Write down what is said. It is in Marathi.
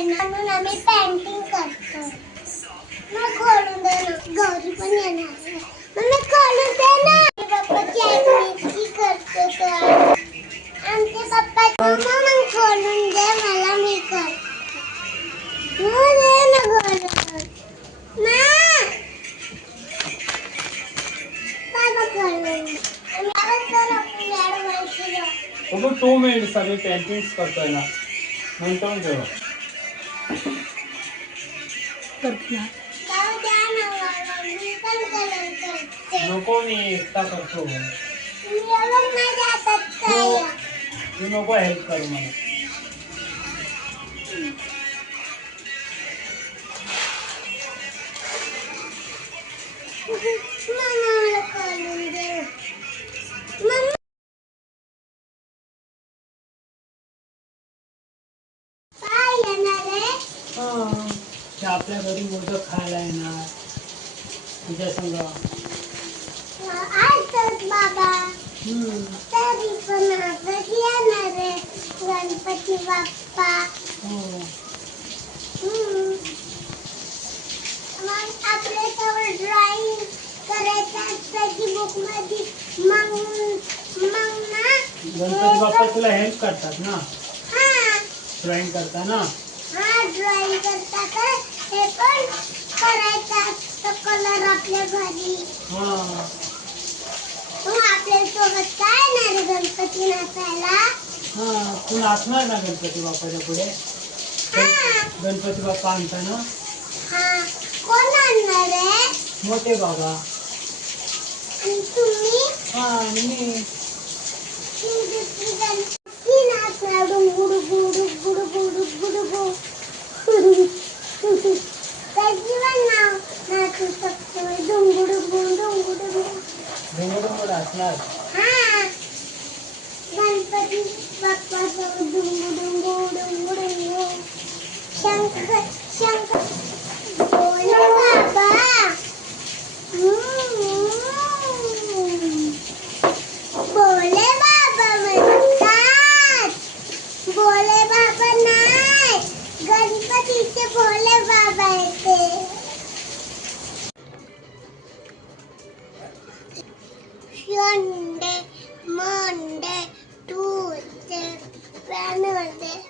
आहे ना म्हणून आम्ही पेंटिंग करतो मग खोलून दे ना गौरी पण येणार मम्मी खोलून दे ना पप्पाची आईची करतो तर आमचे पप्पा मम्मा मग खोलून दे मला मी कर मग दे ना खोलून ना बाबा खोलून दे अगं टू मिनिट्स आम्ही पेंटिंग्स करतोय ना नंतर जेव्हा करते ना जाऊ द्या ना मला मी पण कलर करते नको मी एकटा करतो मी एवढं माझ्या हातात काय आहे? तू नको हेल्प कर मला मम्मा आपल्या घरी मोदक खायला येणार. तुझ्या संग. गणपती बाप्पा. ड्रॉइंग करायचं असतं की बुकमध्ये मग मग ना गणपती बाप्पा तुला हेल्प करतात ना? हा. ड्रॉइंग करताना हा ड्रॉइंग करता तर हे पण करायचं असतं कलर आपल्या घरी. हा. मग आपल्यासोबत काय येणार आहे गणपती नाचायला? हा तू नाचणार ना गणपती बाप्पाच्या पुढे? हा. गणपती बाप्पा आणताना? हा. कोण आणणार आहे? मोठे बाबा. आणि तुम्ही? Snow. Ha. Ganpati Bappa Dungu Dungu Dungu Dungu. Shankar Shankar. Monday, Monday, Tuesday, Wednesday.